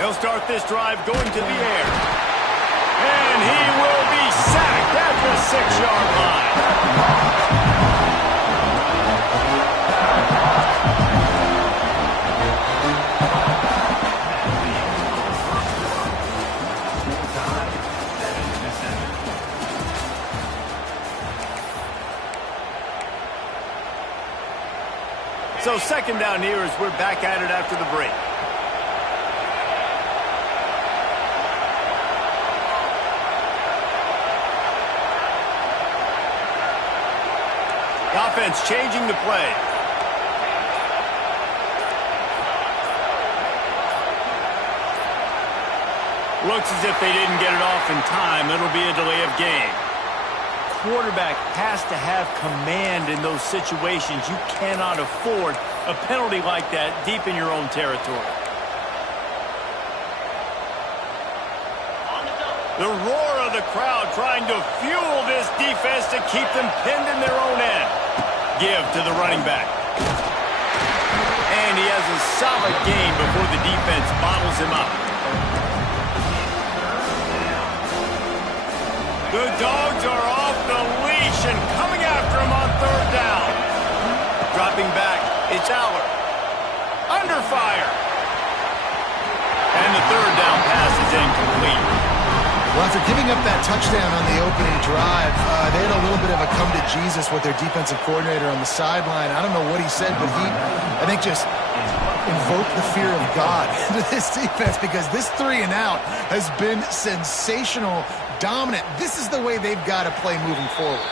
He'll start this drive going to the air. And he will be sacked at the 6-yard line. So second down here as we're back at it after the break. The offense changing the play. Looks as if they didn't get it off in time. It'll be a delay of game. Quarterback has to have command in those situations. You cannot afford a penalty like that deep in your own territory. The roar of the crowd trying to fuel this defense to keep them pinned in their own end. Give to the running back. And he has a solid gain before the defense bottles him up. The Dogs are off the leash and coming after him on third down. Dropping back, it's Aller. Under fire. And the third down pass is incomplete. Well, after giving up that touchdown on the opening drive, they had a little bit of a come-to-Jesus with their defensive coordinator on the sideline. I don't know what he said, but he, I think, just invoked the fear of God into this defense because this 3-and-out has been sensational, dominant. This is the way they've got to play moving forward.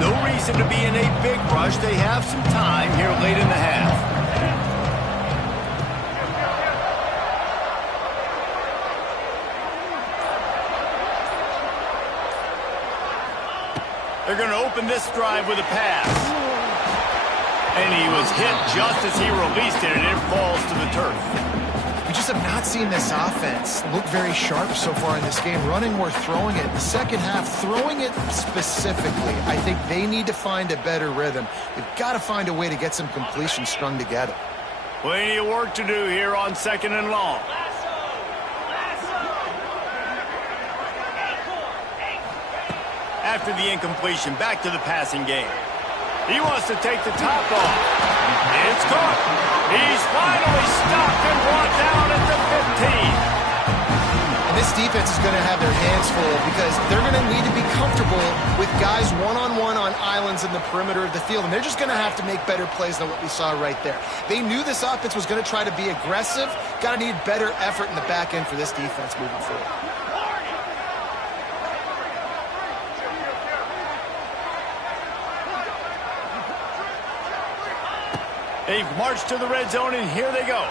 No reason to be in a big rush. They have some time here late in the half. They're going to open this drive with a pass. And he was hit just as he released it, and it falls to the turf. We just have not seen this offense look very sharp so far in this game, running or throwing it. The second half, throwing it specifically, I think they need to find a better rhythm. They've got to find a way to get some completions strung together. Plenty of work to do here on second and long. After the incompletion, back to the passing game. He wants to take the top off. It's caught. He's finally stopped and brought down at the 15. And this defense is going to have their hands full because they're going to need to be comfortable with guys one-on-one on islands in the perimeter of the field. And they're just going to have to make better plays than what we saw right there. They knew this offense was going to try to be aggressive. Got to need better effort in the back end for this defense moving forward. They've marched to the red zone, and here they go.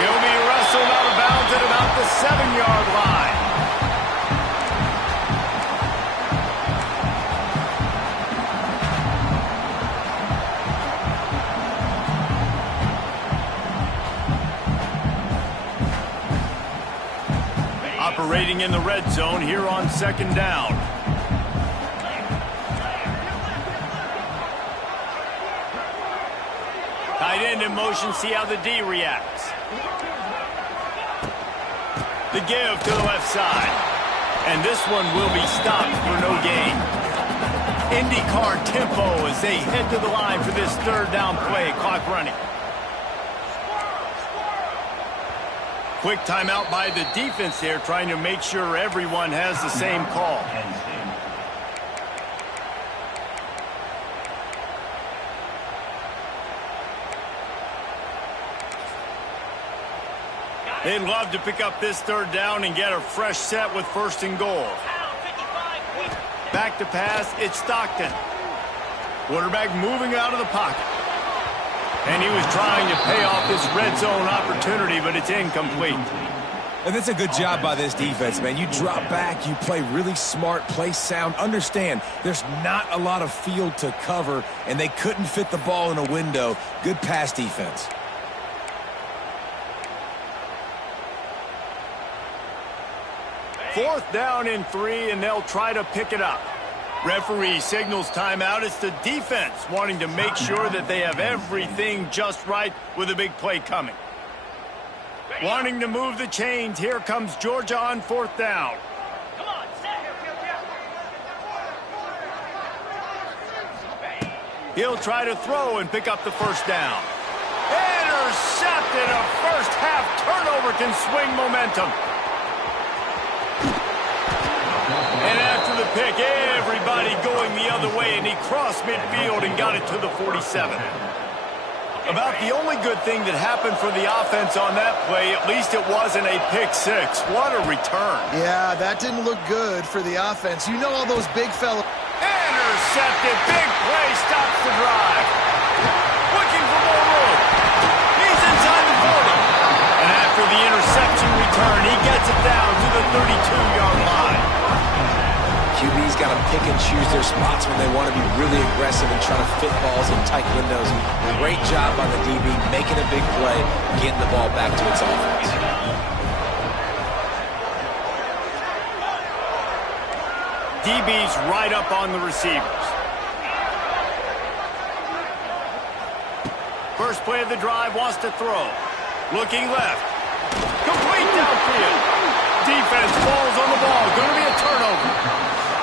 He'll be wrestled out of bounds at about the 7-yard line. Operating in the red zone here on second down. Tight end in motion, see how the D reacts. The give to the left side. And this one will be stopped for no gain. IndyCar tempo as they head to the line for this third down play. Clock running. Quick timeout by the defense here, trying to make sure everyone has the same call. They'd love to pick up this third down and get a fresh set with first and goal. Back to pass, it's Stockton. Quarterback moving out of the pocket. And he was trying to pay off this red zone opportunity, but it's incomplete. And that's a good job by this defense, man. You drop back, you play really smart, play sound. Understand, there's not a lot of field to cover, and they couldn't fit the ball in a window. Good pass defense. 4th down and 3, and they'll try to pick it up. Referee signals timeout. It's the defense wanting to make sure that they have everything just right with a big play coming. Wanting to move the chains. Here comes Georgia on 4th down. He'll try to throw and pick up the 1st down. Intercepted. A first-half turnover can swing momentum. And after the pick, everybody going the other way, and he crossed midfield and got it to the 47. About the only good thing that happened for the offense on that play, at least it wasn't a pick six. What a return. Yeah, that didn't look good for the offense. You know all those big fellas. Intercepted. Big play stops the drive. Looking for more room. He's inside the 40. And after the interception return, he gets it down to the 32-yard line. QB's got to pick and choose their spots when they want to be really aggressive and try to fit balls in tight windows. Great job by the DB making a big play, getting the ball back to its offense. DB's right up on the receivers. First play of the drive, wants to throw. Looking left. Complete downfield. Defense falls on the ball. Going to be a turnover.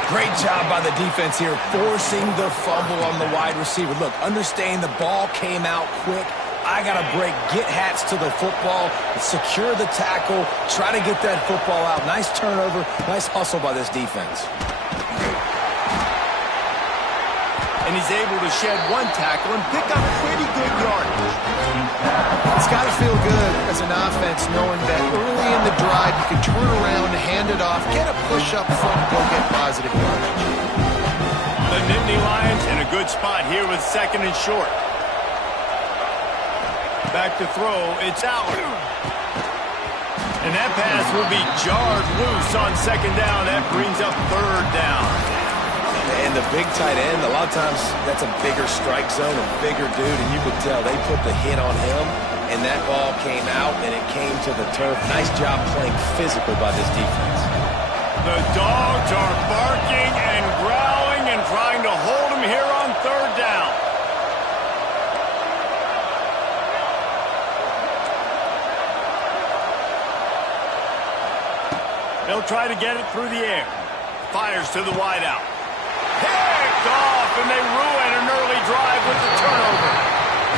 Great job by the defense here, forcing the fumble on the wide receiver. Look, understand the ball came out quick. I got to break, get hats to the football, secure the tackle, try to get that football out. Nice turnover, nice hustle by this defense. And he's able to shed one tackle and pick up pretty good yardage. It's got to feel good as an offense knowing that early in the drive you can turn around, hand it off, get a push up front, go get positive yardage. The Nittany Lions in a good spot here with 2nd and short. Back to throw, it's Allard. And that pass will be jarred loose on 2nd down. That brings up 3rd down. And the big tight end, a lot of times that's a bigger strike zone, a bigger dude, and you could tell they put the hit on him, and that ball came out, and it came to the turf. Nice job playing physical by this defense. The dogs are barking and growling and trying to hold him here on 3rd down. They'll try to get it through the air. Fires to the wideout. Picked off, and they ruin an early drive with the turnover.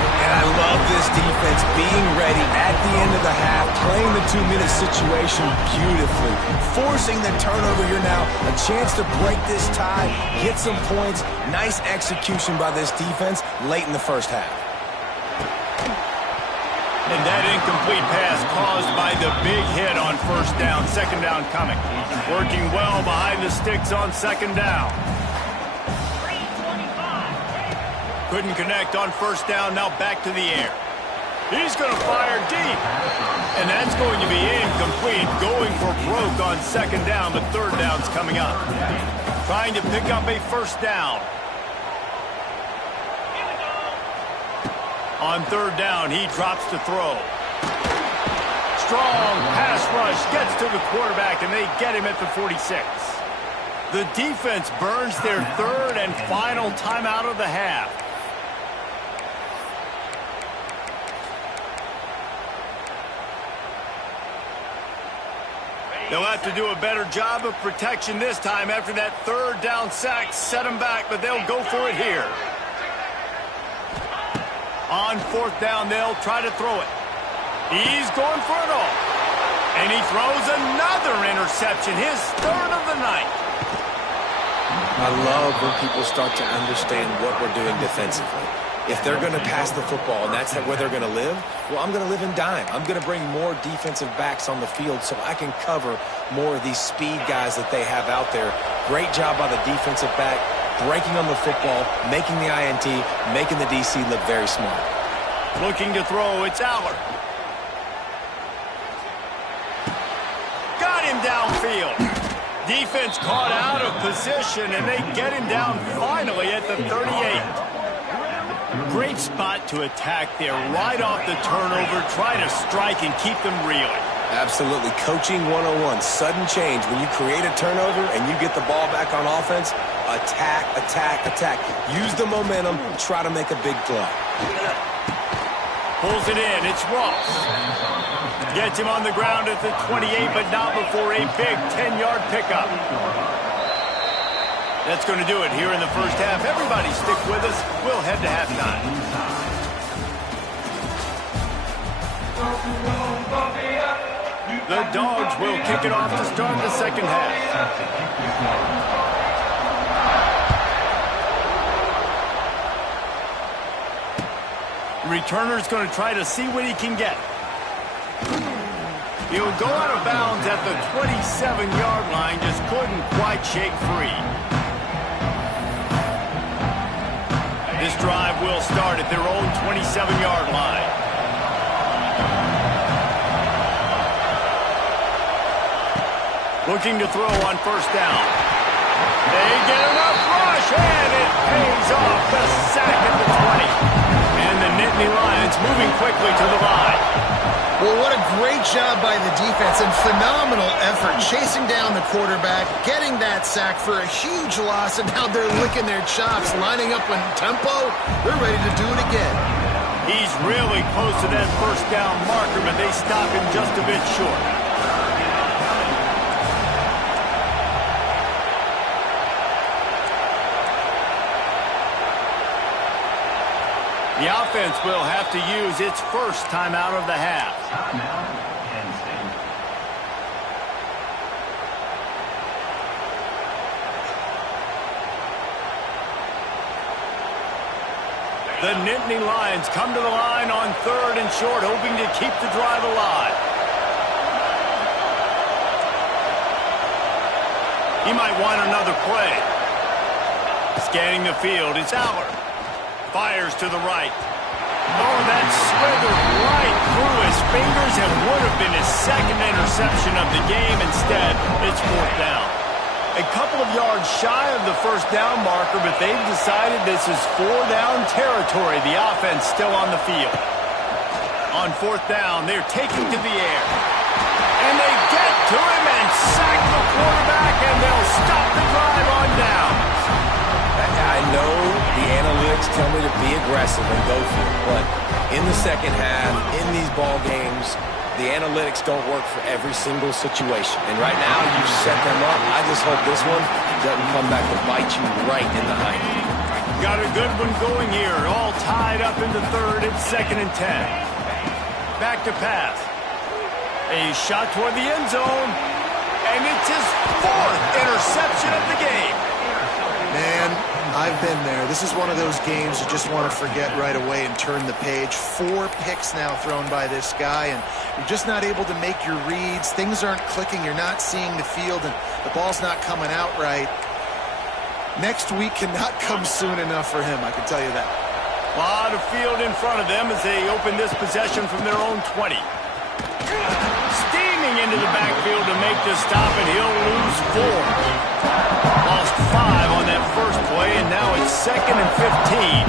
And I love this defense being ready at the end of the half, playing the 2-minute situation beautifully, forcing the turnover here now, a chance to break this tie, get some points. Nice execution by this defense late in the 1st half. And that incomplete pass caused by the big hit on 1st down, 2nd down coming. Working well behind the sticks on 2nd down. Couldn't connect on 1st down, now back to the air. He's going to fire deep. And that's going to be incomplete. Going for broke on 2nd down, but 3rd down's coming up. Trying to pick up a 1st down. On 3rd down, he drops to throw. Strong pass rush gets to the quarterback, and they get him at the 46. The defense burns their 3rd and final timeout of the half. They'll have to do a better job of protection this time after that 3rd down sack set them back, but they'll go for it here. On 4th down, they'll try to throw it. He's going for it all. And he throws another interception, his 3rd of the night. I love when people start to understand what we're doing defensively. If they're going to pass the football and that's where they're going to live, well, I'm going to live in dime. I'm going to bring more defensive backs on the field so I can cover more of these speed guys that they have out there. Great job by the defensive back, breaking on the football, making the INT, making the DC look very smart. Looking to throw, it's Allard. Got him downfield. Defense caught out of position, and they get him down finally at the 38. Great spot to attack there, right off the turnover, try to strike and keep them reeling. Absolutely. Coaching 101. Sudden change. When you create a turnover and you get the ball back on offense, attack, attack, attack. Use the momentum. Try to make a big play. Pulls it in. It's Ross. Gets him on the ground at the 28, but not before a big 10-yard pickup. That's going to do it here in the first half. Everybody stick with us. We'll head to halftime. The Dogs will kick it off to start the second half. Returner's going to try to see what he can get. He'll go out of bounds at the 27-yard line, just couldn't quite shake free. This drive will start at their own 27-yard line. Looking to throw on first down. They get enough rush, and it pays off the sack at the 20. And the Nittany Lions moving quickly to the line. Well, what a great job by the defense and phenomenal effort chasing down the quarterback, getting that sack for a huge loss, and now they're licking their chops, lining up in tempo. They're ready to do it again. He's really close to that first down marker, but they stop him just a bit short. The offense will have to use its first timeout of the half. The Nittany Lions come to the line on 3rd and short, hoping to keep the drive alive. He might want another play. Scanning the field, it's Aller. Fires to the right. Oh, that slithered right through his fingers and would have been his second interception of the game. Instead, it's 4th down. A couple of yards shy of the first down marker, but they've decided this is 4-down territory. The offense still on the field. On 4th down, they're taking to the air. And they get to him and sack the quarterback, and they'll stop the drive on down. I know the analytics tell me to be aggressive and go for it, but in the second half, in these ball games, the analytics don't work for every single situation. And right now, you set them up. I just hope this one doesn't come back to bite you right in the hind. Got a good one going here. All tied up in the 3rd. It's 2nd and 10. Back to pass. A shot toward the end zone. And it's his 4th interception of the game. Man, I've been there. This is one of those games you just want to forget right away and turn the page. 4 picks now thrown by this guy, and you're just not able to make your reads. Things aren't clicking. You're not seeing the field, and the ball's not coming out right. Next week cannot come soon enough for him, I can tell you that. A lot of field in front of them as they open this possession from their own 20. Steaming into the backfield to make the stop, and he'll lose 4. Lost 5 on that first play, and now it's 2nd and 15.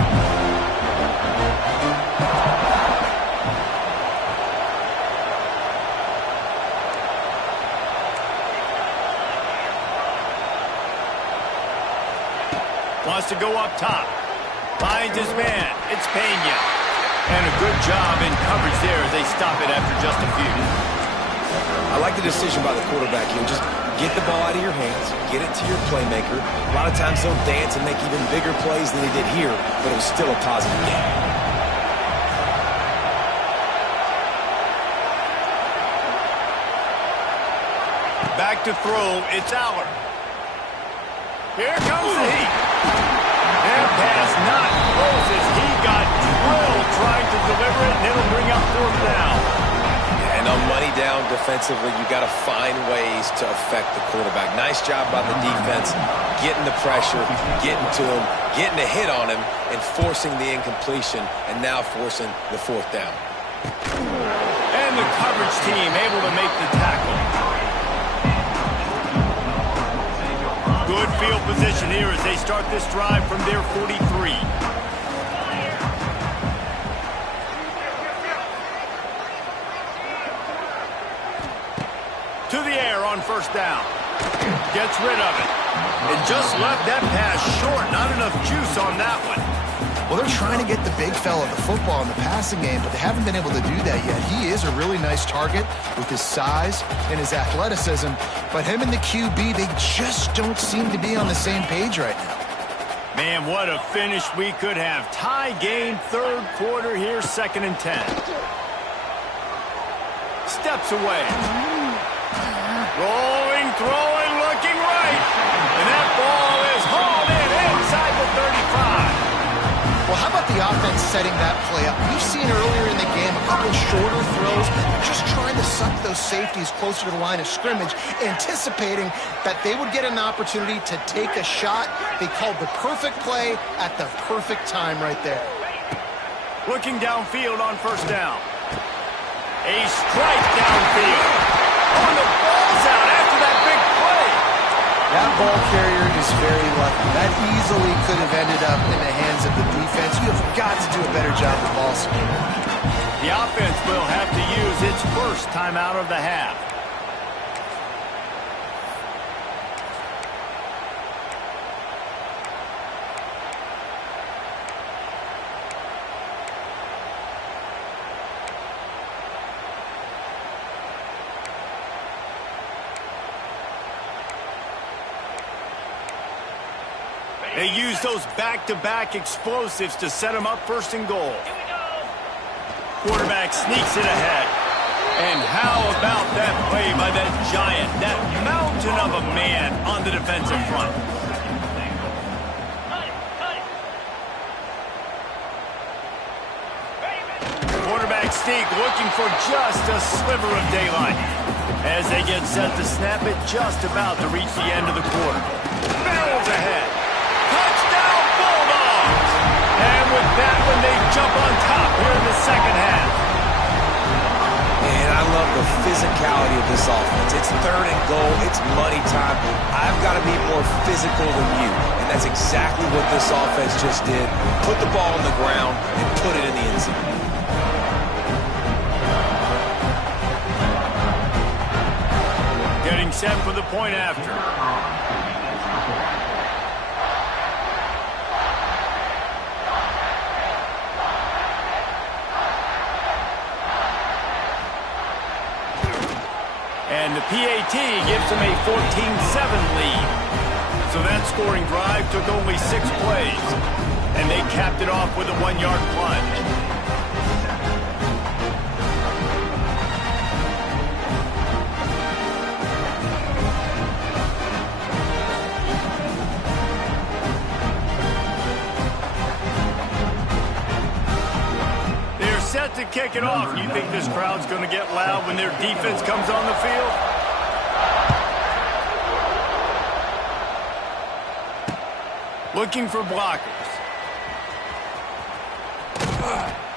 Wants to go up top. Finds his man. It's Pena. And a good job in coverage there as they stop it after just a few. I like the decision by the quarterback here. Just get the ball out of your hands, get it to your playmaker. A lot of times he'll dance and make even bigger plays than he did here, but it was still a positive game. Back to throw, it's Aller. Here comes the heat. That pass not close as he got drilled trying to deliver it, and it'll bring up 4th down. And on money down defensively, you got to find ways to affect the quarterback. Nice job by the defense, getting the pressure, getting to him, getting a hit on him, and forcing the incompletion, and now forcing the 4th down. And the coverage team able to make the tackle. Good field position here as they start this drive from their 43. the air on first down. Gets rid of it. And just left that pass short. Not enough juice on that one. Well, they're trying to get the big fella the football in the passing game, but they haven't been able to do that yet. He is a really nice target with his size and his athleticism, but him and the QB, they just don't seem to be on the same page right now. Man, what a finish we could have. Tie game, third quarter here, 2nd and 10. Steps away. Rolling, throwing, looking right. And that ball is hauled in inside the 35. Well, how about the offense setting that play up? We've seen earlier in the game a couple shorter throws, just trying to suck those safeties closer to the line of scrimmage, anticipating that they would get an opportunity to take a shot. They called the perfect play at the perfect time right there. Looking downfield on first down. A strike downfield. Oh, and the ball's out after that big play. That ball carrier is very lucky. That easily could have ended up in the hands of the defense. You have got to do a better job with ball security. The offense will have to use its first timeout of the half. They use those back-to-back explosives to set them up first and goal. Quarterback sneaks it ahead. And how about that play by that giant, that mountain of a man on the defensive front? Quarterback sneak looking for just a sliver of daylight. As they get set to snap it, just about to reach the end of the quarter. Barrels ahead. Touchdown Bulldogs! And with that one, they jump on top here in the second half. And I love the physicality of this offense. It's third and goal. It's money time. I've got to be more physical than you. And that's exactly what this offense just did. Put the ball on the ground and put it in the end zone. Getting set for the point after. And the PAT gives them a 14-7 lead. So that scoring drive took only 6 plays. And they capped it off with a 1-yard plunge. Set to kick it off. You think this crowd's going to get loud when their defense comes on the field? Looking for blockers.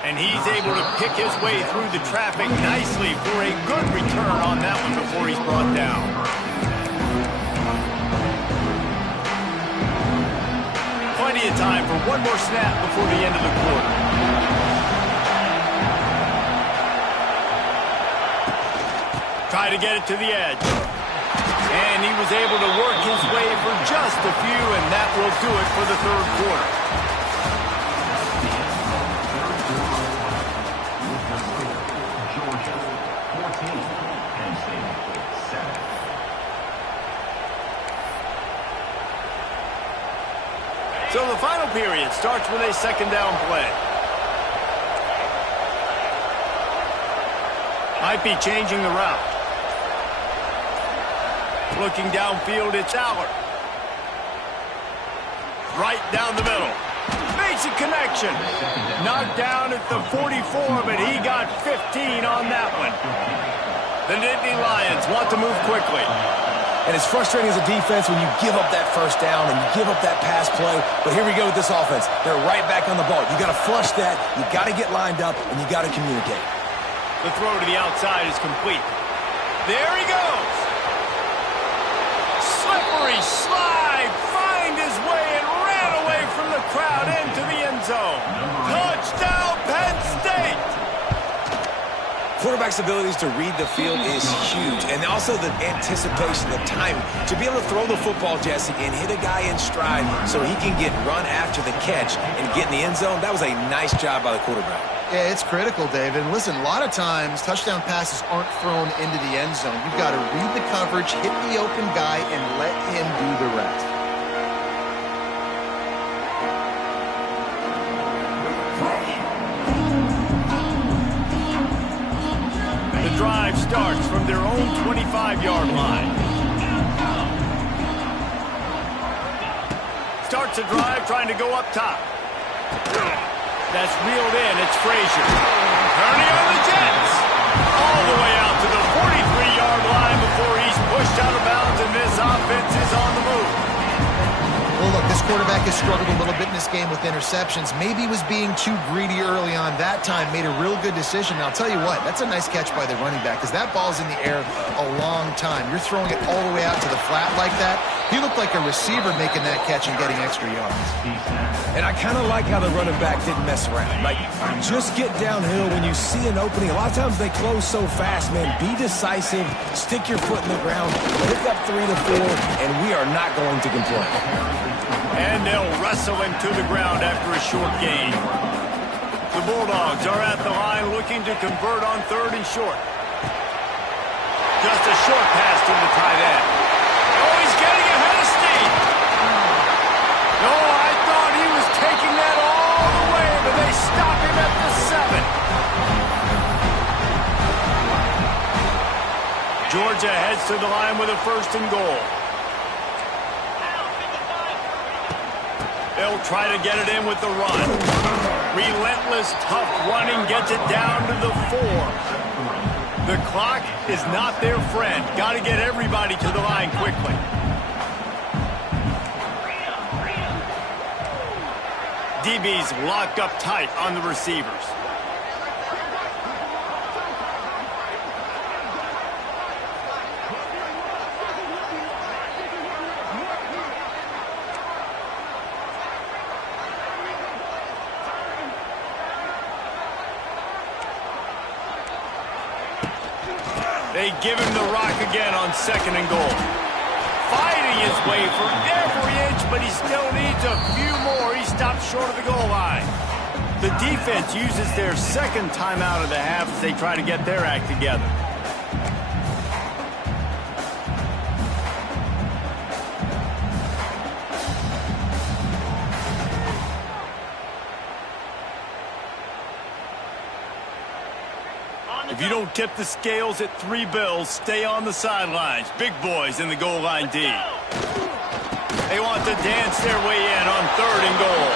And he's able to pick his way through the traffic nicely for a good return on that one before he's brought down. Plenty of time for one more snap before the end of the quarter. Try to get it to the edge. And he was able to work his way for just a few, and that will do it for the third quarter. So the final period starts with a second down play. Might be changing the route. Looking downfield, it's Allard. Right down the middle. Makes a connection. Knocked down at the 44, but he got 15 on that one. The Nittany Lions want to move quickly. And it's frustrating as a defense when you give up that first down and you give up that pass play. But here we go with this offense. They're right back on the ball. You got to flush that. You got to get lined up, and you got to communicate. The throw to the outside is complete. There he goes. Slippery slide, find his way and ran away from the crowd into the end zone. Touchdown, Penn State! Quarterback quarterback's abilities to read the field is huge, and also the anticipation, the timing. To be able to throw the football, Jesse, and hit a guy in stride so he can get run after the catch and get in the end zone, that was a nice job by the quarterback. Yeah, it's critical, David. And listen, a lot of times touchdown passes aren't thrown into the end zone. You've got to read the coverage, hit the open guy, and let him do the rest. The drive starts from their own 25-yard line. Starts a drive trying to go up top. That's reeled in. It's Frazier. Turning on the Jets. All the way out to the 43-yard line before he's pushed out of bounds, and this offense is on the move. Well, look, this quarterback has struggled a little bit in this game with interceptions. Maybe he was being too greedy early on. That time made a real good decision. Now, I'll tell you what, that's a nice catch by the running back because that ball's in the air a long time. You're throwing it all the way out to the flat like that. He looked like a receiver making that catch and getting extra yards. And I kind of like how the running back didn't mess around. Like, just get downhill when you see an opening. A lot of times they close so fast, man. Be decisive, stick your foot in the ground, pick up 3 to 4, and we are not going to complain. And they'll wrestle him to the ground after a short gain. The Bulldogs are at the line looking to convert on 3rd and short. Just a short pass to the tight end. Oh, he's getting ahead of steam. No, I thought he was taking that all the way, but they stop him at the 7. Georgia heads to the line with a 1st and goal. They'll try to get it in with the run. Relentless, tough running gets it down to the 4. The clock is not their friend. Got to get everybody to the line quickly. DB's locked up tight on the receivers. They give him the rock again on 2nd and goal. Fighting his way for every inch, but he still needs a few more. He stops short of the goal line. The defense uses their 2nd timeout of the half as they try to get their act together. If you don't tip the scales at 3 bills, stay on the sidelines. Big boys in the goal line D. They want to dance their way in on 3rd and goal.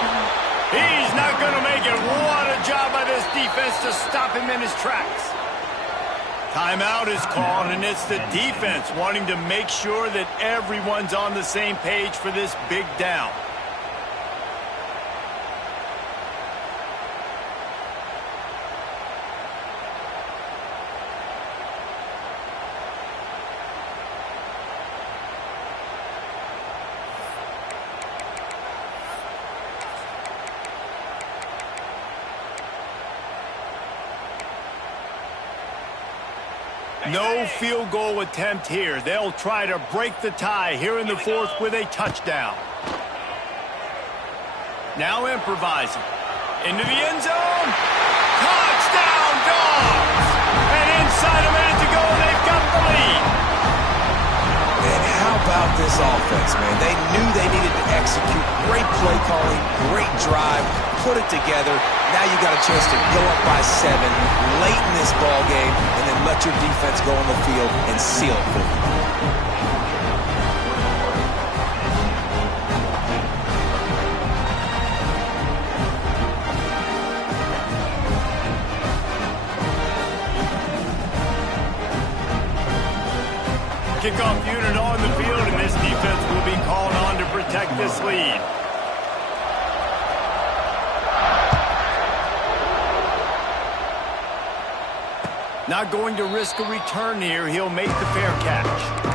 He's not going to make it. What a job by this defense to stop him in his tracks. Timeout is called, and it's the defense wanting to make sure that everyone's on the same page for this big down. No field goal attempt here. They'll try to break the tie here in the 4th with a touchdown. Now improvising. Into the end zone. Touchdown, Dogs! And inside a minute to go, they've got the lead. And how about this offense, man? They knew they needed to execute. Great play calling, great drive, put it together. Now you got a chance to go up by 7 late in this ball game and then let your defense go on the field and seal it for you. Kickoff unit on the field, and this defense will be called on to protect this lead. Not going to risk a return here. He'll make the fair catch.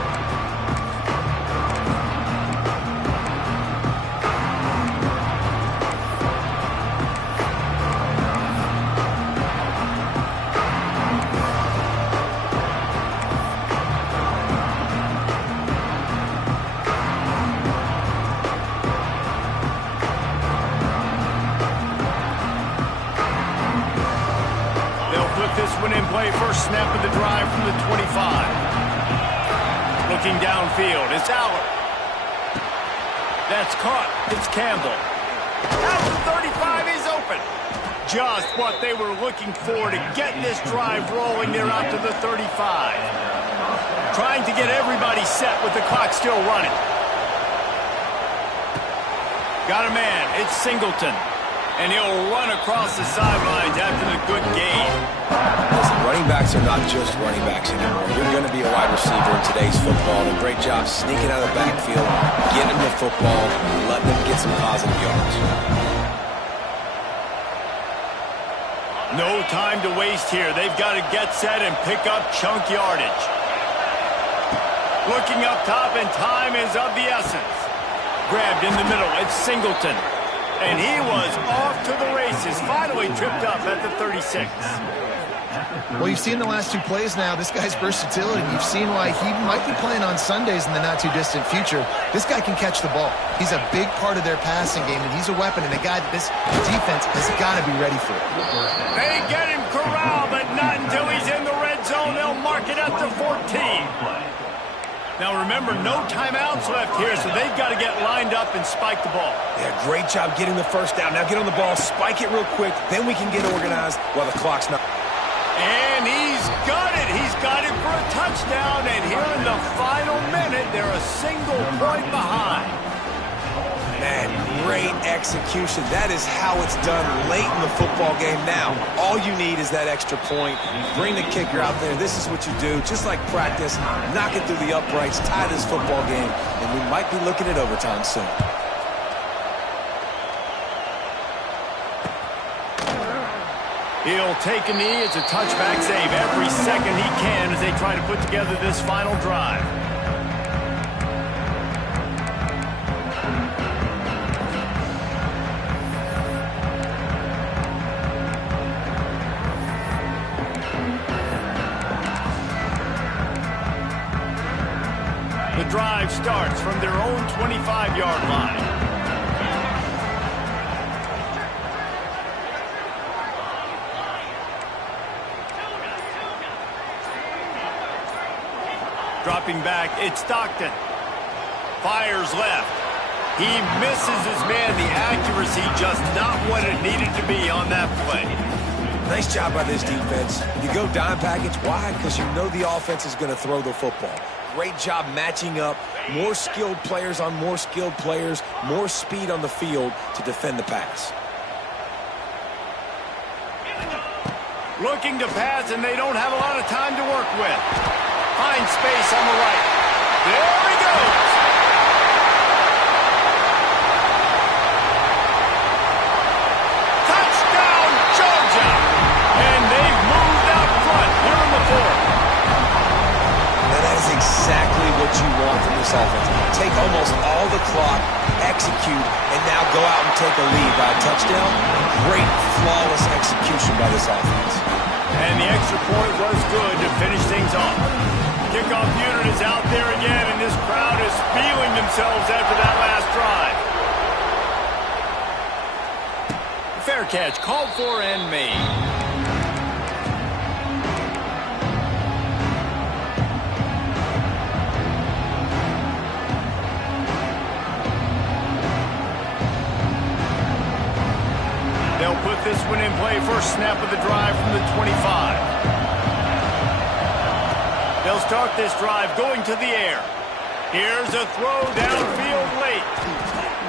play first snap of the drive from the 25. Looking downfield, it's Aller. That's caught. It's Campbell. Out to 35, he's open. Just what they were looking for to get this drive rolling there out to the 35. Trying to get everybody set with the clock still running. Got a man. It's Singleton. And he'll run across the sidelines after the good gain. Listen, running backs are not just running backs anymore. You're going to be a wide receiver in today's football. And a great job sneaking out of the backfield, getting the football, and letting them get some positive yards. No time to waste here. They've got to get set and pick up chunk yardage. Looking up top, and time is of the essence. Grabbed in the middle. It's Singleton. And he was off to the races. Finally tripped up at the 36. Well, you've seen the last two plays now. This guy's versatility. You've seen why he might be playing on Sundays in the not-too-distant future. This guy can catch the ball. He's a big part of their passing game, and he's a weapon and a guy that this defense has got to be ready for. They get him corralled, but not until he's in the red zone. They'll mark it at the 14. Now remember, no timeouts left here, so they've got to get lined up and spike the ball. Yeah, great job getting the first down. Now get on the ball, spike it real quick, then we can get organized while the clock's not. And he's got it. He's got it for a touchdown, and here in the final minute, they're a single point behind. Man, great execution. That is how it's done late in the football game. Now, all you need is that extra point. Bring the kicker out there. This is what you do. Just like practice, knock it through the uprights, tie this football game, and we might be looking at overtime soon. He'll take a knee. It's a touchback save every second he can as they try to put together this final drive. The drive starts from their own 25-yard line. Dropping back, it's Stockton. Fires left. He misses his man. The accuracy just not what it needed to be on that play. Nice job by this defense. You go dime package. Why? Because you know the offense is going to throw the football. Great job matching up. More skilled players on more skilled players. More speed on the field to defend the pass. Looking to pass, and they don't have a lot of time to work with. Finds space on the right. There he goes. Touchdown, Georgia. And they've moved out front here in the fourth. Now that is exactly what you want from this offense. Take almost all the clock, execute, and now go out and take a lead by a touchdown. Great, flawless execution by this offense. And the extra point was good to finish things off. Kickoff unit is out there again, and this crowd is feeling themselves after that last drive. Fair catch, called for and made. They'll put this one in play. First snap of the drive from the 25. They'll start this drive going to the air. Here's a throw downfield late.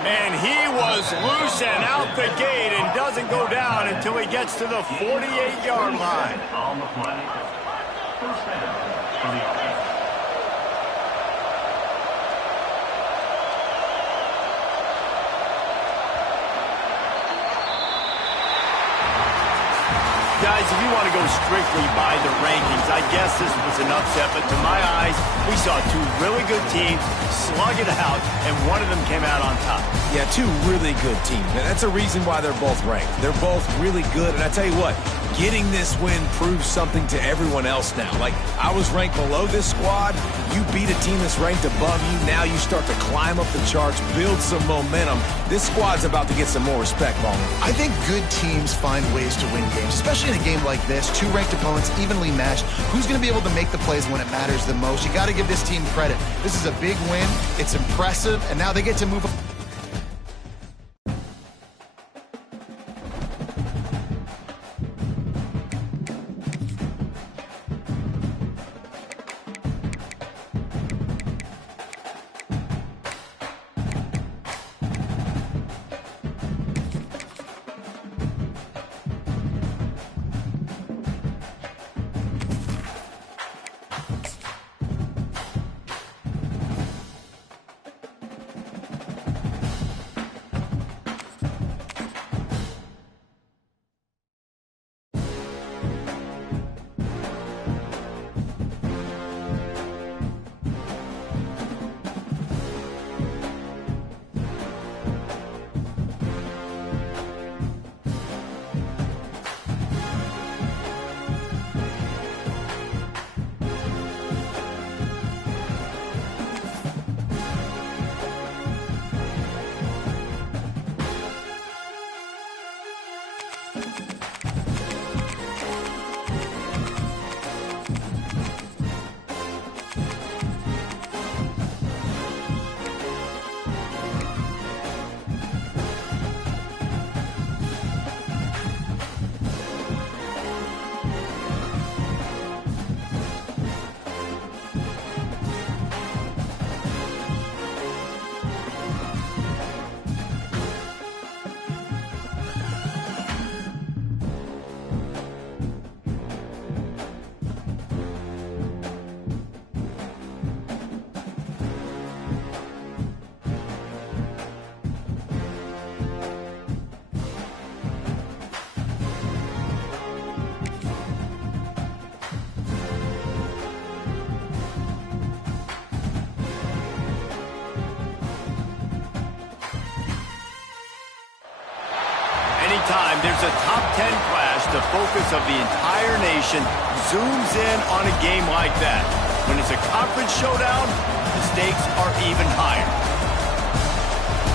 And he was loose and out the gate and doesn't go down until he gets to the 48-yard line. On the play. First down for the offense. Guys, if you want to go strictly by the rankings, I guess this was an upset, but to my eyes, we saw two really good teams slug it out, and one of them came out on top. Yeah, two really good teams. And that's a reason why they're both ranked. They're both really good, and I tell you what, getting this win proves something to everyone else now. Like, I was ranked below this squad. You beat a team that's ranked above you. Now you start to climb up the charts, build some momentum. This squad's about to get some more respect, Ballmer. I think good teams find ways to win games, especially in a game like this. Two ranked opponents, evenly matched. Who's going to be able to make the plays when it matters the most? You got to give this team credit. This is a big win. It's impressive, and now they get to move. Anytime there's a top 10 clash, the focus of the entire nation zooms in on a game like that. When it's a conference showdown, the stakes are even higher.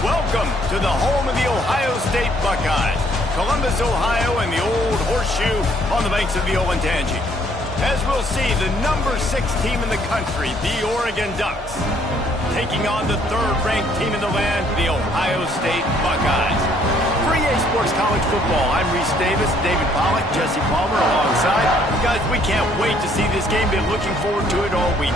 Welcome to the home of the Ohio State Buckeyes, Columbus, Ohio, and the old horseshoe on the banks of the Olentangy. As we'll see, the number 6 team in the country, the Oregon Ducks, taking on the third-ranked team in the land, the Ohio State Buckeyes. For EA Sports College Football, I'm Reese Davis, David Pollack, Jesse Palmer alongside. Guys, we can't wait to see this game. Been looking forward to it all week.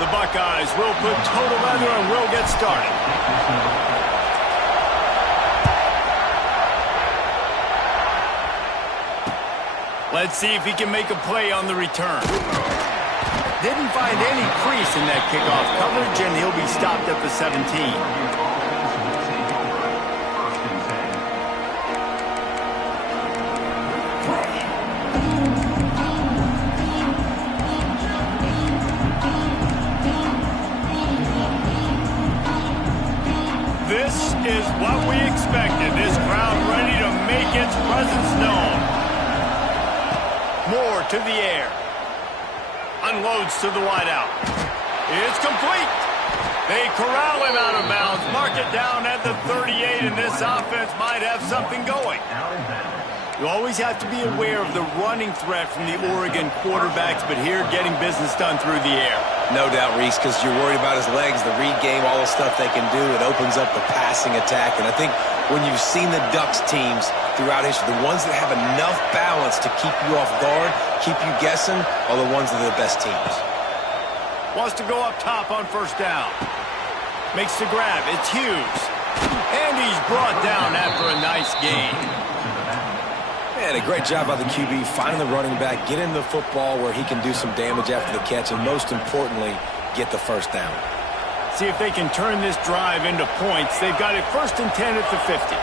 The Buckeyes will put total leather and will get started. Let's see if he can make a play on the return. Didn't find any crease in that kickoff coverage, and he'll be stopped at the 17. This is what we expected. This crowd ready to make its presence known. Moore to the air. Unloads to the wideout. It's complete. They corral him out of bounds. Mark it down at the 38, and this offense might have something going. You always have to be aware of the running threat from the Oregon quarterbacks, but here getting business done through the air. No doubt, Reese, because you're worried about his legs, the read game, all the stuff they can do. It opens up the passing attack. And I think when you've seen the Ducks teams throughout history, the ones that have enough balance to keep you off guard, keep you guessing, are the ones that are the best teams. Wants to go up top on first down. Makes the grab. It's Hughes. And he's brought down after a nice gain. and a great job by the QB finding the running back, getting the football where he can do some damage after the catch, and most importantly, get the first down. See if they can turn this drive into points. They've got it 1st and 10 at the 50.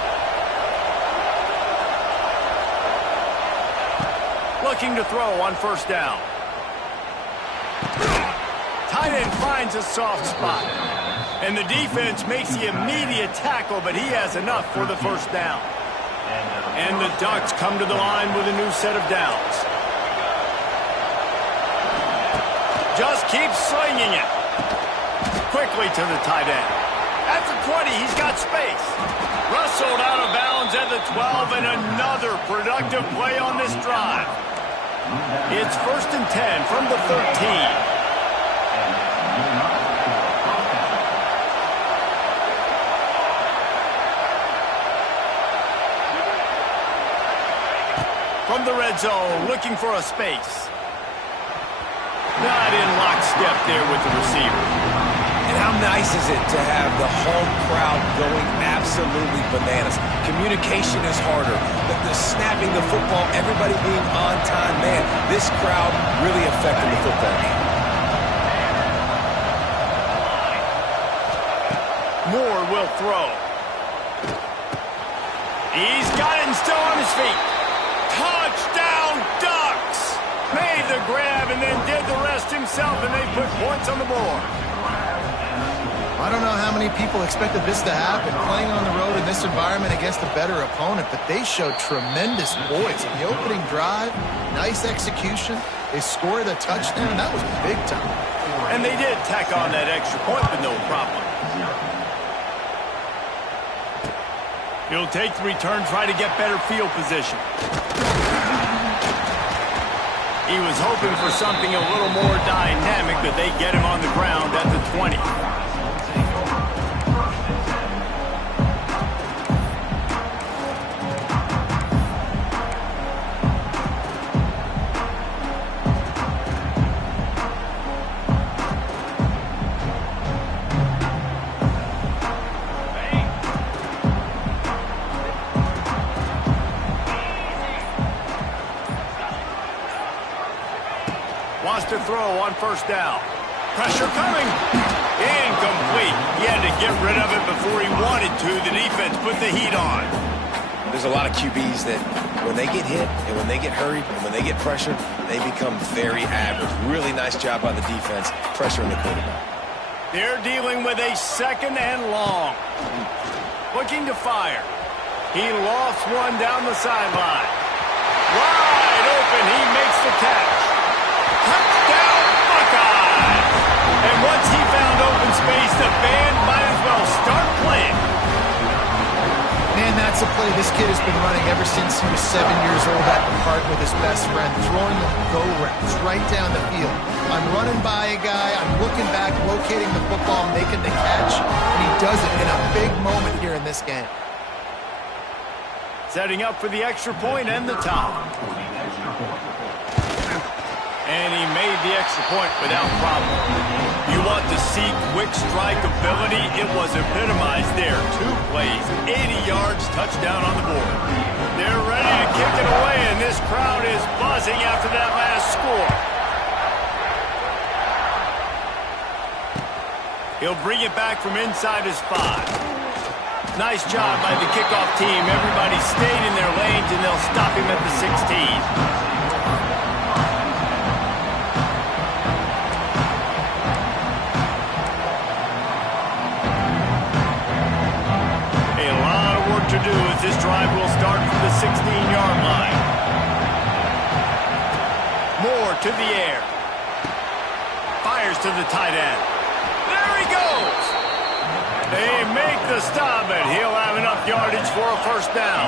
Looking to throw on 1st down. Tight end finds a soft spot. And the defense makes the immediate tackle, but he has enough for the 1st down. And the Ducks come to the line with a new set of downs. Just keeps slinging it. Quickly to the tight end. At the 20, he's got space. Rustled out of bounds at the 12, and another productive play on this drive. It's 1st and 10 from the 13. From the red zone, looking for a space. Not in lockstep there with the receiver. And how nice is it to have the home crowd going absolutely bananas? Communication is harder. The snapping the football, everybody being on time. Man, this crowd really affecting the football game. Moore will throw. He's got it and still on his feet. Touchdown, Ducks! Made the grab and then did the rest himself, and they put points on the board. I don't know how many people expected this to happen, playing on the road in this environment against a better opponent, but they showed tremendous poise. In the opening drive, nice execution. They scored a touchdown. That was big time. And they did tack on that extra point, but no problem. He'll take the return, try to get better field position. He was hoping for something a little more dynamic, but they get him on the ground at the 20. Wants to throw on 1st down. Pressure coming. Incomplete. He had to get rid of it before he wanted to. The defense put the heat on. There's a lot of QBs that when they get hit and when they get hurried and when they get pressured, they become very average. Really nice job by the defense, pressuring the quarterback. They're dealing with a 2nd and long. Looking to fire. He lofts one down the sideline. Wide open. He makes the catch. Touchdown, Buckeyes! And once he found open space, the band might as well start playing. Man, that's a play this kid has been running ever since he was 7 years old at the park with his best friend, throwing the go routes right down the field. I'm running by a guy, I'm looking back, locating the football, making the catch, and he does it in a big moment here in this game. Setting up for the extra point and the top. And he made the extra point without problem. You want to see quick strike ability? It was epitomized there. 2 plays, 80 yards, touchdown on the board. They're ready to kick it away, and this crowd is buzzing after that last score. He'll bring it back from inside his 5. Nice job by the kickoff team. Everybody stayed in their lanes, and they'll stop him at the 16. To do as this drive will start from the 16-yard line. Moore to the air. Fires to the tight end. There he goes. They make the stop, and he'll have enough yardage for a 1st down.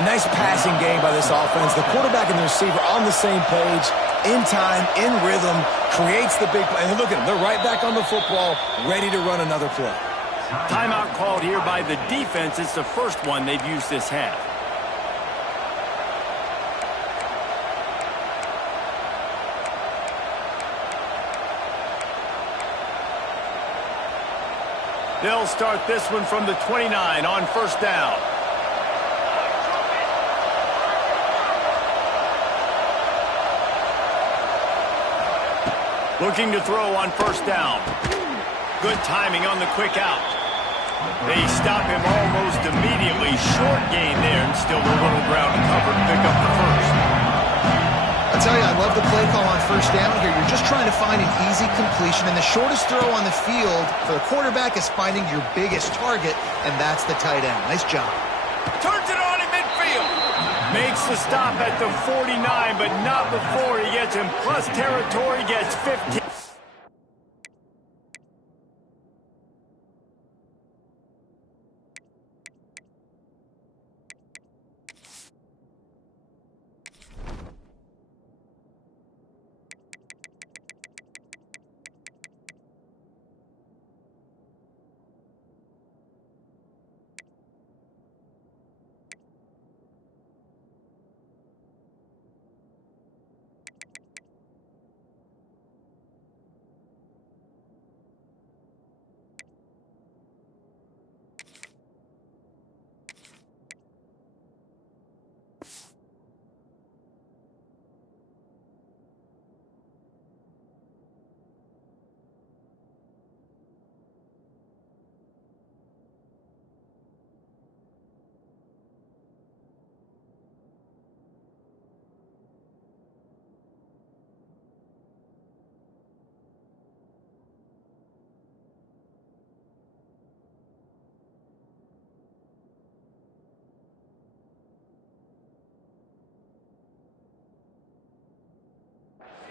A nice passing game by this offense. The quarterback and the receiver on the same page, in time, in rhythm, creates the big play. And look at them. They're right back on the football, ready to run another play. Timeout called here by the defense. It's the first one they've used this half. They'll start this one from the 29 on 1st down. Looking to throw on first down. Good timing on the quick out. They stop him almost immediately. Short gain there, and still a little ground to cover to pick up the first. I tell you, I love the play call on first down here. You're just trying to find an easy completion, and the shortest throw on the field for the quarterback is finding your biggest target, and that's the tight end. Nice job. Turns it on in midfield. Makes the stop at the 49, but not before he gets in plus territory, gets 15.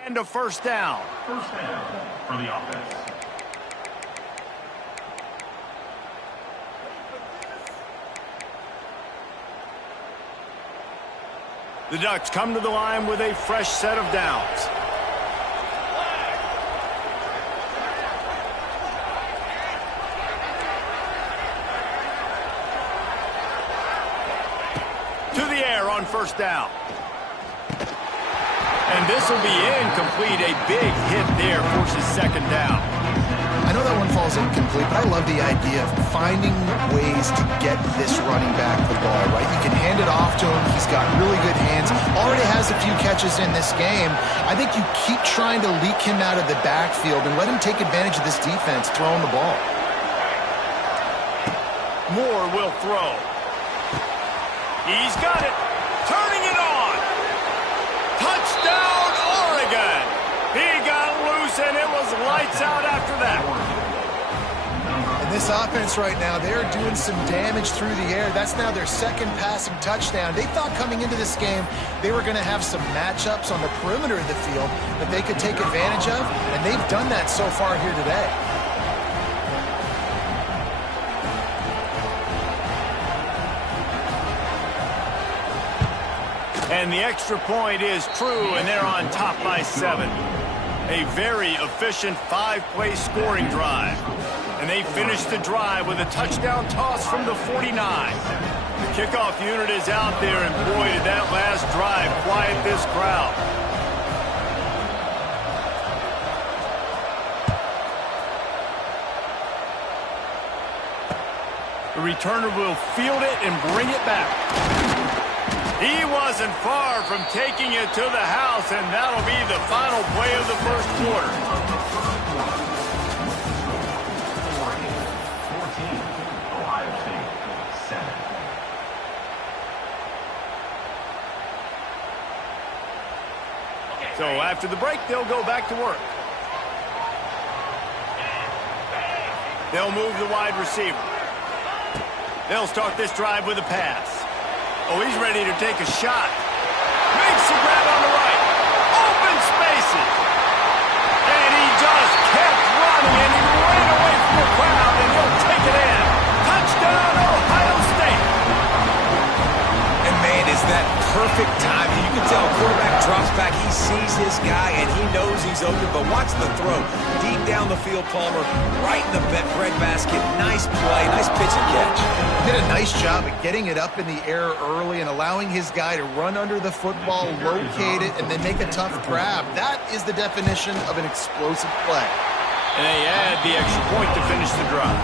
And a first down. First down for the offense. The Ducks come to the line with a fresh set of downs. To the air on first down. And this will be incomplete. A big hit there forces second down. I know that one falls incomplete, but I love the idea of finding ways to get this running back the ball, right? You can hand it off to him. He's got really good hands. Already has a few catches in this game. I think you keep trying to leak him out of the backfield and let him take advantage of this defense throwing the ball. Moore will throw. He's got it. Turning it on. Touchdown, Oregon. He got loose, and it was lights out after that. And this offense right now, they're doing some damage through the air. That's now their second passing touchdown. They thought coming into this game they were going to have some matchups on the perimeter of the field that they could take advantage of, and they've done that so far here today. And the extra point is true, and they're on top by 7. A very efficient 5-play scoring drive. And they finish the drive with a touchdown toss from the 49. The kickoff unit is out there, and boy, did that last drive quiet this crowd. The returner will field it and bring it back. He wasn't far from taking it to the house, and that'll be the final play of the first quarter. 14, Ohio State 7. So after the break, they'll go back to work. They'll move the wide receiver. They'll start this drive with a pass. Oh, he's ready to take a shot. Makes the grab on the right. Open spaces. And he just kept running, and he ran away from the crowd, and he'll take it in. Touchdown, Ohio State. And, man, is that perfect timing. You can tell quarterback drops back. He sees his guy, and he knows he's open. But watch the throw. Deep down the field, Palmer, right in the breadbasket. Nice play, nice pitch and catch. Did a nice job at getting it up in the air early and allowing his guy to run under the football, locate it, and then make a tough grab. That is the definition of an explosive play. And they add the extra point to finish the drive.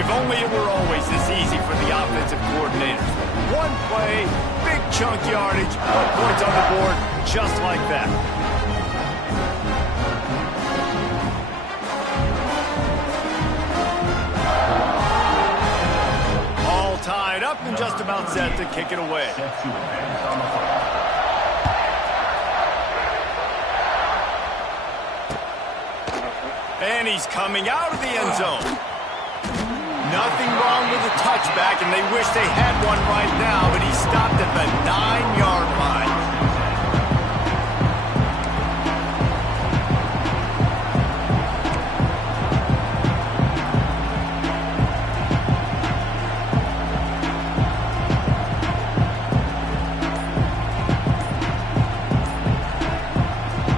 If only it were always this easy for the offensive coordinators. One play, big chunk yardage, put points on the board just like that. tied up and just about set to kick it away. Set to advance on the fly. And he's coming out of the end zone. Nothing wrong with the touchback, and they wish they had one right now, but he stopped at the 9-yard line.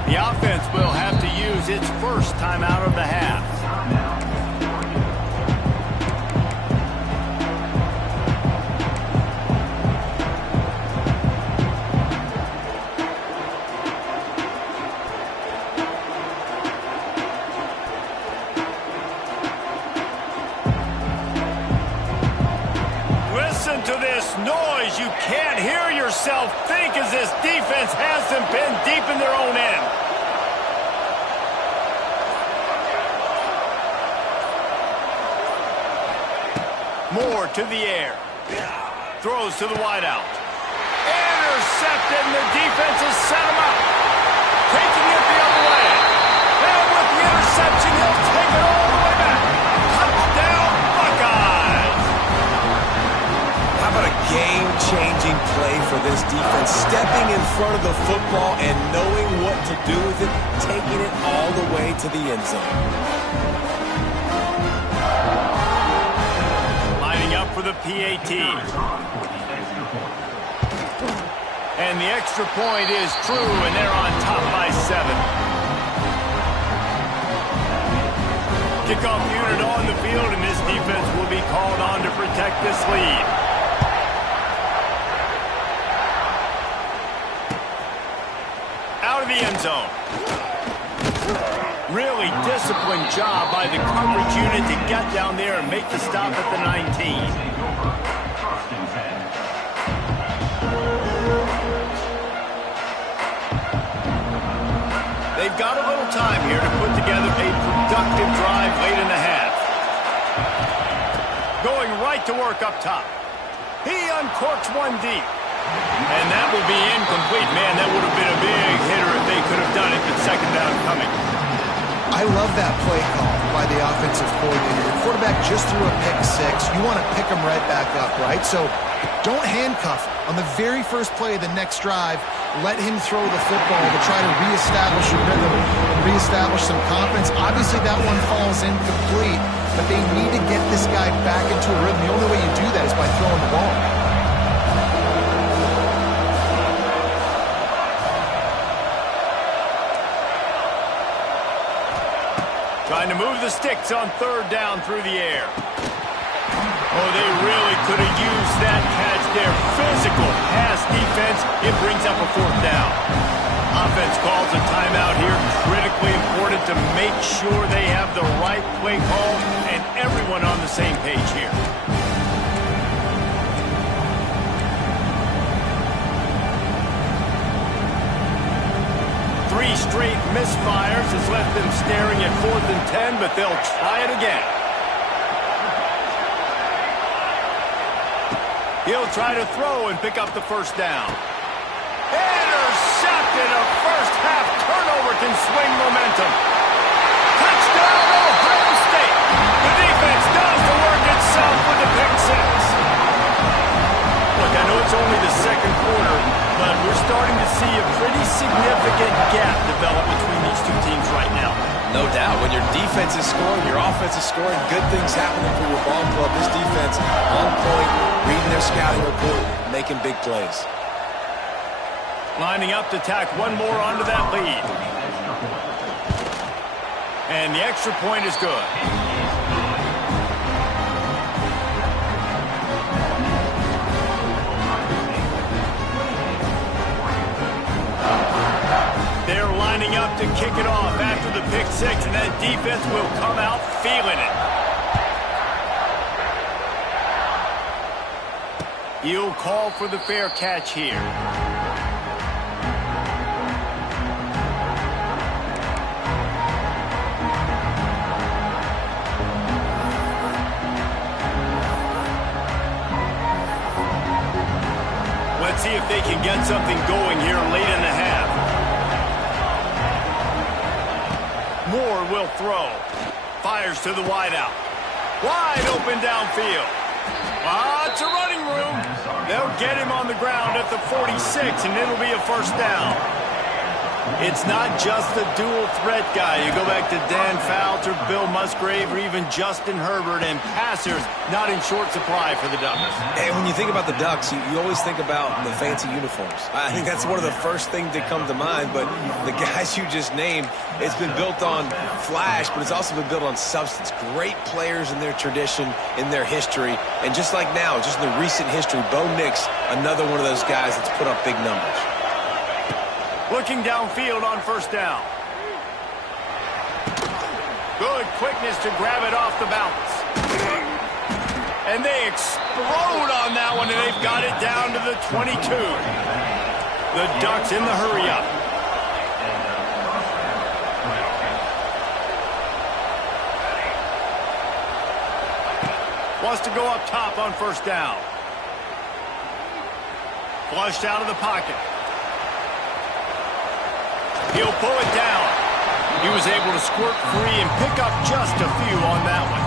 The offense will have to use its first timeout of the half. Listen to this noise. You can't hear yourself think as this defense has them pinned deep in their own end. Moore to the air. Throws to the wideout. Intercepted, and the defense has set him up. Taking it the other way. And with the interception, he'll take it all the way back. Touchdown, Buckeyes. How about a game-changing play for this defense? Stepping in front of the football and knowing what to do with it, taking it all the way to the end zone. For the PAT. And the extra point is true, and they're on top by 7. Kickoff unit on the field, and this defense will be called on to protect this lead. Out of the end zone. Really disciplined job by the coverage unit to get down there and make the stop at the 19. They've got a little time here to put together a productive drive late in the half. Going right to work up top. He uncorks one deep. And that will be incomplete. Man, that would have been a big hitter if they could have done it, but second down coming. I love that play call by the offensive coordinator. The quarterback just threw a pick 6. You want to pick him right back up, right? So don't handcuff him. On the very first play of the next drive, let him throw the football to try to reestablish a rhythm and reestablish some confidence. Obviously, that one falls incomplete, but they need to get this guy back into a rhythm. The only way you do that is by throwing the ball. Trying to move the sticks on third down through the air. Oh, they really could have used that catch there. Physical pass defense. It brings up a fourth down. Offense calls a timeout here. Critically important to make sure they have the right play call and everyone on the same page here. Three straight misfires has left them staring at 4th and 10, but they'll try it again. He'll try to throw and pick up the first down. Intercepted. A first half turnover can swing momentum. Touchdown, Ohio State. The defense does the work itself with the pick 6. Look, I know it's only the second quarter, but we're starting to see a pretty significant gap develop between these two teams right now. No doubt. When your defense is scoring, your offense is scoring, good things happening for your ball club. This defense on point, reading their scouting report, making big plays. Lining up to tack one more onto that lead. And the extra point is good. They're lining up to kick it off after the pick 6, and that defense will come out feeling it. He'll call for the fair catch here. Let's see if they can get something going here late in the half. Moore will throw. Fires to the wideout. Wide open downfield. Lots of running room. They'll get him on the ground at the 46, and it'll be a first down. It's not just the dual threat guy. You go back to Dan Fouts or Bill Musgrave or even Justin Herbert, and passers not in short supply for the Ducks. And when you think about the Ducks, you always think about the fancy uniforms. I think that's one of the first things that come to mind, but the guys you just named, it's been built on flash, but it's also been built on substance. Great players in their tradition, in their history, and just like now, just in the recent history, Bo Nix, another one of those guys that's put up big numbers. Looking downfield on first down. Good quickness to grab it off the bounce. And they explode on that one, and they've got it down to the 22. The Ducks in the hurry up. Wants to go up top on first down. Flushed out of the pocket. He'll pull it down. He was able to squirt free and pick up just a few on that one.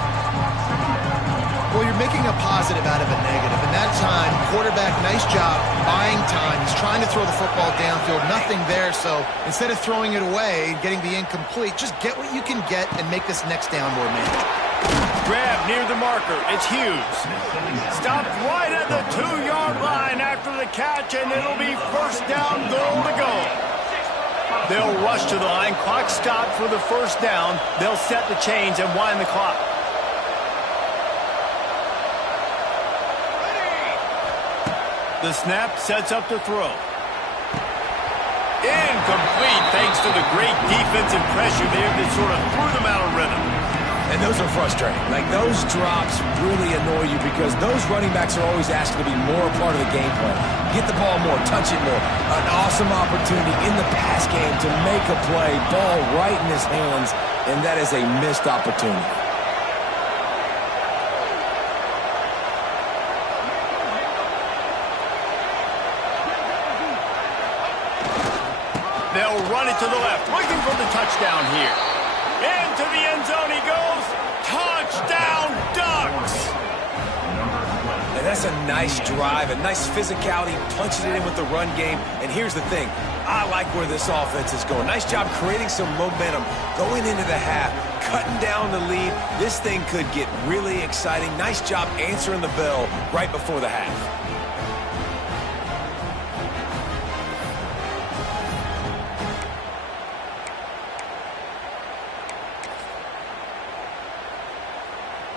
Well, you're making a positive out of a negative. And that time, quarterback, nice job buying time. He's trying to throw the football downfield. Nothing there, so instead of throwing it away, getting the incomplete, just get what you can get and make this next down more manageable. Grab near the marker. It's Hughes. Stopped right at the 2-yard line after the catch, and it'll be first down, goal to go. They'll rush to the line. Clock stopped for the first down. They'll set the chains and wind the clock. The snap sets up the throw. Incomplete thanks to the great defensive pressure there that sort of threw them out of rhythm. And those are frustrating. Like, those drops really annoy you because those running backs are always asking to be more a part of the game plan. Get the ball more, touch it more. An awesome opportunity in the pass game to make a play, ball right in his hands, and that is a missed opportunity. They'll run it to the left, looking for the touchdown here. Into the end zone he goes. Touchdown, Ducks! And that's a nice drive, a nice physicality, punching it in with the run game. And here's the thing, I like where this offense is going. Nice job creating some momentum, going into the half, cutting down the lead. This thing could get really exciting. Nice job answering the bell right before the half.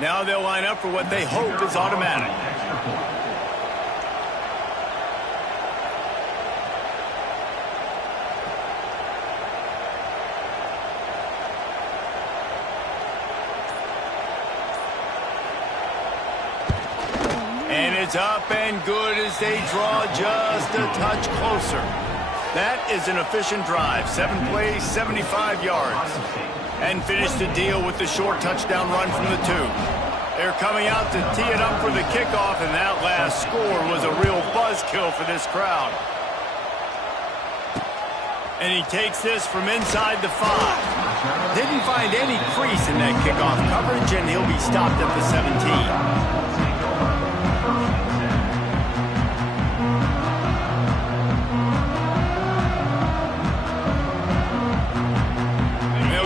Now they'll line up for what they hope is automatic. And it's up and good as they draw just a touch closer. That is an efficient drive. 7 plays, 75 yards. And finish the deal with the short touchdown run from the 2. They're coming out to tee it up for the kickoff, and that last score was a real buzzkill for this crowd. And he takes this from inside the 5. Didn't find any crease in that kickoff coverage, and he'll be stopped at the 17.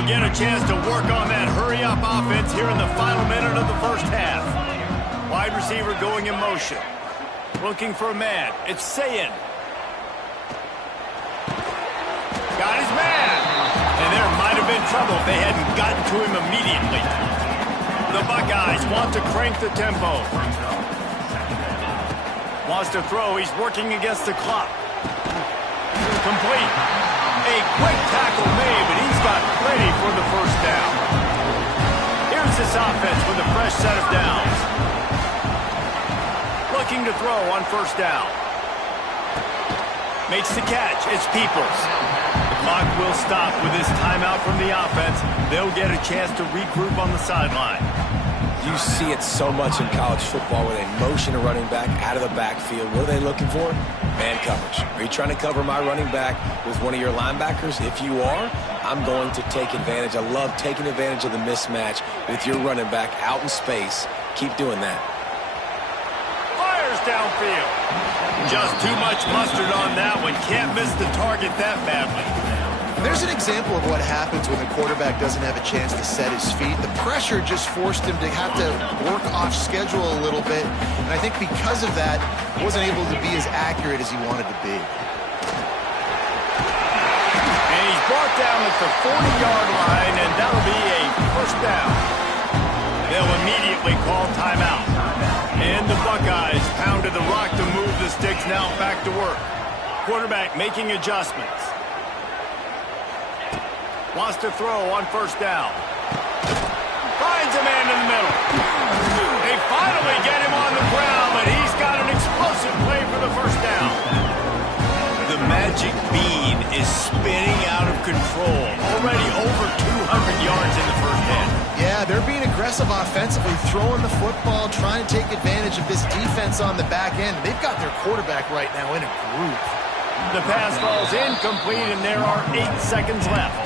Get a chance to work on that hurry-up offense here in the final minute of the first half. Wide receiver going in motion. Looking for a man. It's Sayin. Got his man. And there might have been trouble if they hadn't gotten to him immediately. The Buckeyes want to crank the tempo. Wants to throw. He's working against the clock. Complete. A quick tackle made, but he's got plenty for the first down. Here's this offense with a fresh set of downs. Looking to throw on first down. Makes the catch. It's Peoples. The clock will stop with this timeout from the offense. They'll get a chance to regroup on the sideline. You see it so much in college football where they motion a running back out of the backfield. What are they looking for? Man coverage. Are you trying to cover my running back with one of your linebackers? If you are, I'm going to take advantage. I love taking advantage of the mismatch with your running back out in space. Keep doing that. Fires downfield. Just too much mustard on that one. Can't miss the target that badly. There's an example of what happens when the quarterback doesn't have a chance to set his feet. The pressure just forced him to have to work off schedule a little bit. And I think because of that, he wasn't able to be as accurate as he wanted to be. And he's brought down at the 40-yard line, and that'll be a first down. They'll immediately call timeout. And the Buckeyes pounded the rock to move the sticks, now back to work. Quarterback making adjustments. Wants to throw on first down. Finds a man in the middle. They finally get him on the ground, but he's got an explosive play for the first down. The magic bean is spinning out of control. Already over 200 yards in the first half. Yeah, they're being aggressive offensively, throwing the football, trying to take advantage of this defense on the back end. They've got their quarterback right now in a group. The pass falls incomplete, and there are 8 seconds left.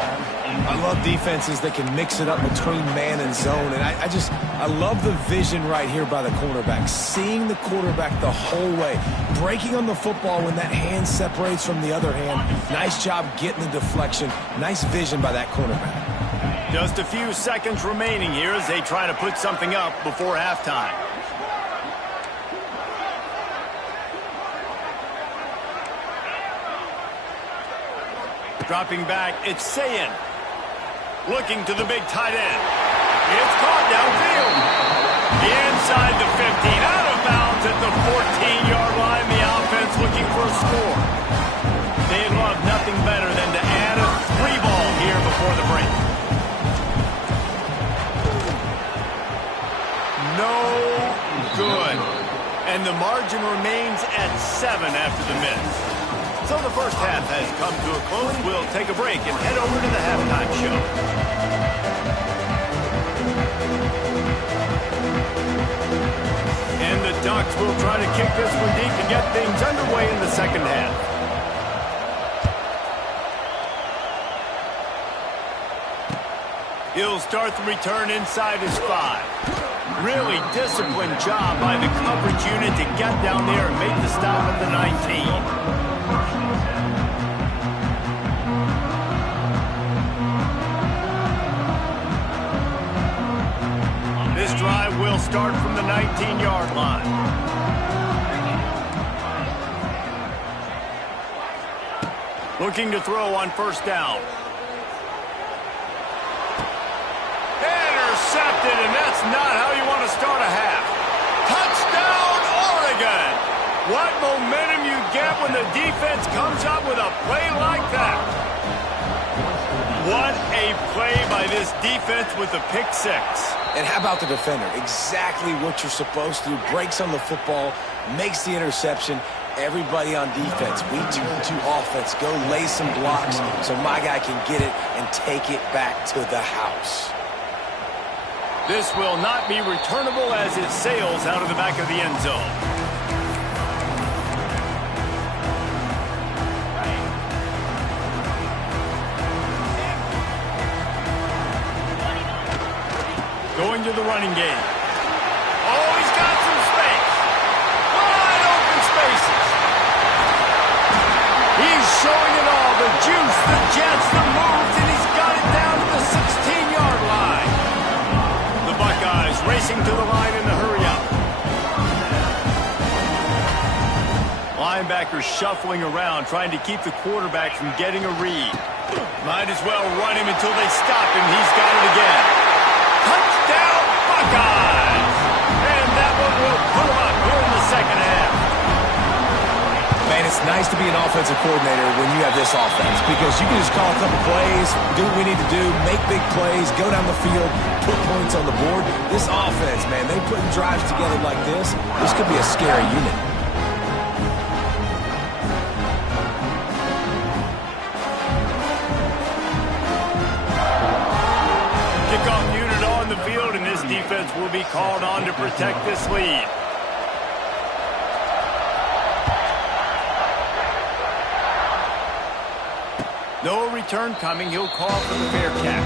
I love defenses that can mix it up between man and zone. And I love the vision right here by the cornerback. Seeing the quarterback the whole way. Breaking on the football when that hand separates from the other hand. Nice job getting the deflection. Nice vision by that cornerback. Just a few seconds remaining here as they try to put something up before halftime. Dropping back, it's Sayin. Looking to the big tight end. It's caught downfield. Inside the 15, out of bounds at the 14-yard line. The offense looking for a score. They'd love nothing better than to add a 3-ball here before the break. No good. And the margin remains at 7 after the miss. So the first half has come to a close. We'll take a break and head over to the halftime show. And the Ducks will try to kick this one deep to get things underway in the second half. He'll start the return inside his 5. Really disciplined job by the coverage unit to get down there and make the stop at the 19. This drive will start from the 19-yard line. Looking to throw on first down. Intercepted, and that's not how you want to start a half. Touchdown, Oregon! What momentum you get when the defense comes up with a play like that. What a play by this defense with the pick 6. And how about the defender? Exactly what you're supposed to do. Breaks on the football, makes the interception. Everybody on defense, we turn to offense. Go lay some blocks so my guy can get it and take it back to the house. This will not be returnable as it sails out of the back of the end zone. Going to the running game. Oh, he's got some space. Wide open spaces. He's showing it all. The juice, the jets, the moves, and he's got it down to the 16-yard line. The Buckeyes racing to the line in the hurry-up. Linebackers shuffling around, trying to keep the quarterback from getting a read. Might as well run him until they stop him. He's got it again. Touchdown, Buckeyes! And that one will pull up here in the second half. Man, it's nice to be an offensive coordinator when you have this offense because you can just call a couple plays, do what we need to do, make big plays, go down the field, put points on the board. This offense, man, they putting drives together like this. This could be a scary unit. defense will be called on to protect this lead. No return coming. He'll call for the fair catch.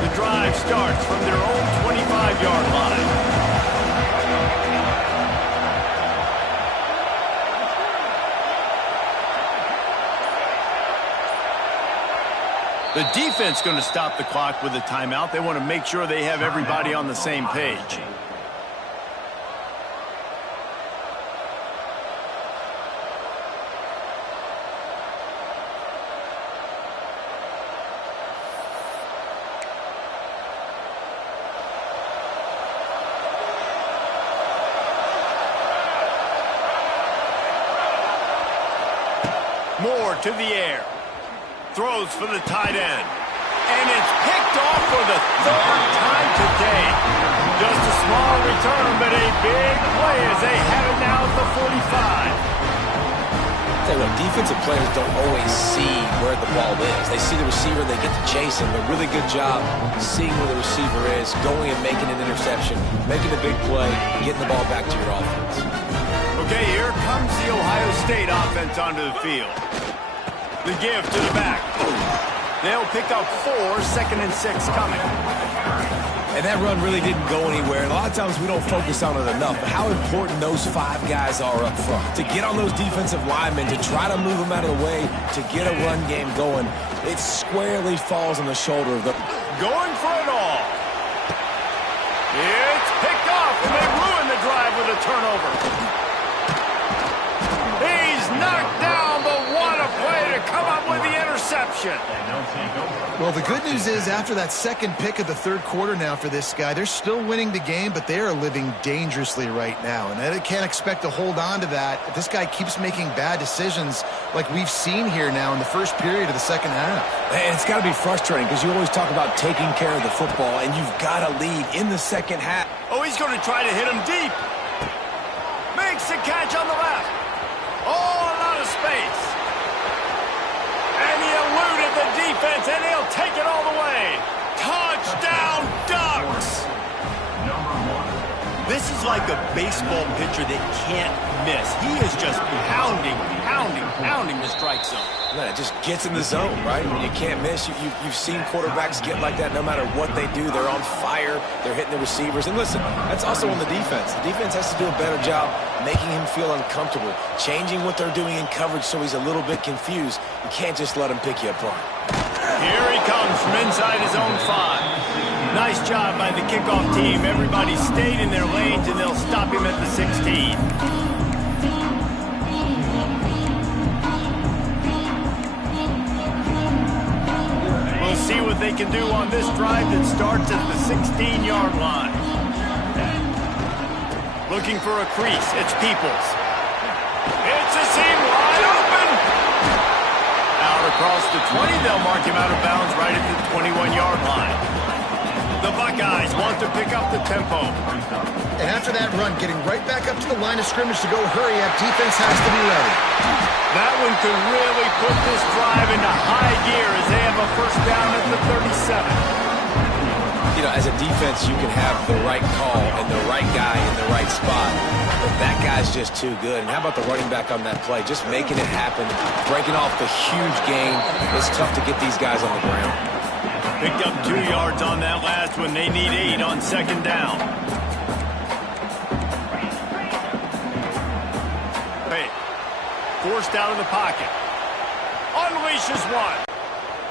The drive starts from their own 25-yard line. The defense going to stop the clock with a timeout. They want to make sure they have everybody on the same page. Moore to the air. Throws for the tight end. And it's picked off for the third time today. Just a small return, but a big play as they have it now at the 45. Tell you what, defensive players don't always see where the ball is. They see the receiver, they get to chase him, but really good job seeing where the receiver is, going and making an interception, making a big play, getting the ball back to your offense. Okay, here comes the Ohio State offense onto the field. The give to the back. They'll pick up 4, 2nd and 6 coming. And that run really didn't go anywhere. A lot of times we don't focus on it enough, but how important those 5 guys are up front. To get on those defensive linemen, to try to move them out of the way, to get a run game going, it squarely falls on the shoulder of the... Going for it all. It's picked off, and they ruin the drive with a turnover. He's knocked down, but what a play to come up with the interception. Well, the good news is after that second pick of the third quarter now for this guy, they're still winning the game, but they are living dangerously right now. And they can't expect to hold on to that if this guy keeps making bad decisions like we've seen here now in the first period of the second half. And it's got to be frustrating because you always talk about taking care of the football, and you've got to lead in the second half. Oh, he's going to try to hit him deep. Makes the catch on the left. Oh, a lot of space. And he eluded the defense, and he'll take it all the way. Touchdown, Ducks! This is like a baseball pitcher that can't miss. He is just pounding the strike zone. Man, it just gets in the zone, right? When you can't miss, you've seen quarterbacks get like that no matter what they do. They're on fire. They're hitting the receivers. And listen, that's also on the defense. The defense has to do a better job making him feel uncomfortable, changing what they're doing in coverage so he's a little bit confused. You can't just let him pick you apart. Here he comes from inside his own 5. Nice job by the kickoff team. Everybody stayed in their lanes, and they'll stop him at the 16. We'll see what they can do on this drive that starts at the 16-yard line. Looking for a crease. It's Peoples. It's a seam wide open. Out across the 20. They'll mark him out of bounds right at the 21-yard line. The Buckeyes want to pick up the tempo. And after that run, getting right back up to the line of scrimmage to go hurry up, defense has to be ready. That one could really put this drive into high gear as they have a first down at the 37. You know, as a defense, you can have the right call and the right guy in the right spot, but that guy's just too good. And how about the running back on that play? Just making it happen, breaking off the huge gain. It's tough to get these guys on the ground. Picked up 2 yards on that last one. They need 8 on second down. Forced out of the pocket. Unleashes one.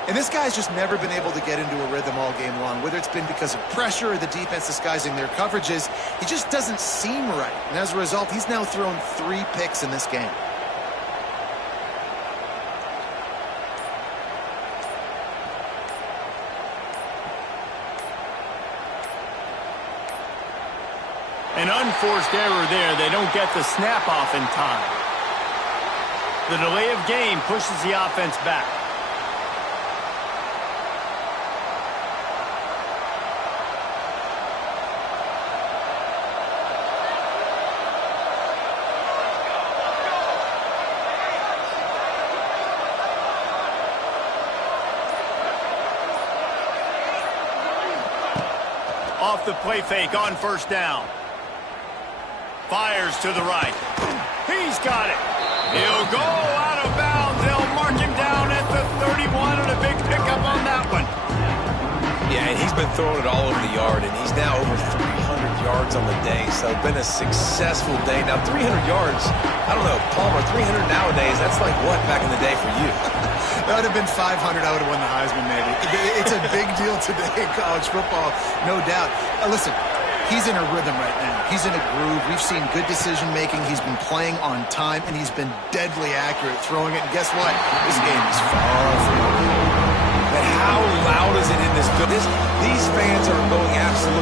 And this guy's just never been able to get into a rhythm all game long, whether it's been because of pressure or the defense disguising their coverages. He just doesn't seem right. And as a result, he's now thrown 3 picks in this game. An unforced error there. They don't get the snap off in time. The delay of game pushes the offense back. Off the play fake on first down. Fires to the right. He's got it. He'll go out of bounds. They'll mark him down at the 31 and a big pickup on that one. Yeah, and he's been throwing it all over the yard, and he's now over 300 yards on the day, so it's been a successful day. Now, 300 yards, I don't know, Palmer, 300 nowadays, that's like what back in the day for you? That would have been 500. I would have won the Heisman, maybe. It's a big deal today in college football, no doubt. Listen, he's in a rhythm right now. He's in a groove. We've seen good decision-making. He's been playing on time, and he's been deadly accurate throwing it. And guess what? This game is far from over. But how loud is it in this building? These fans are going absolutely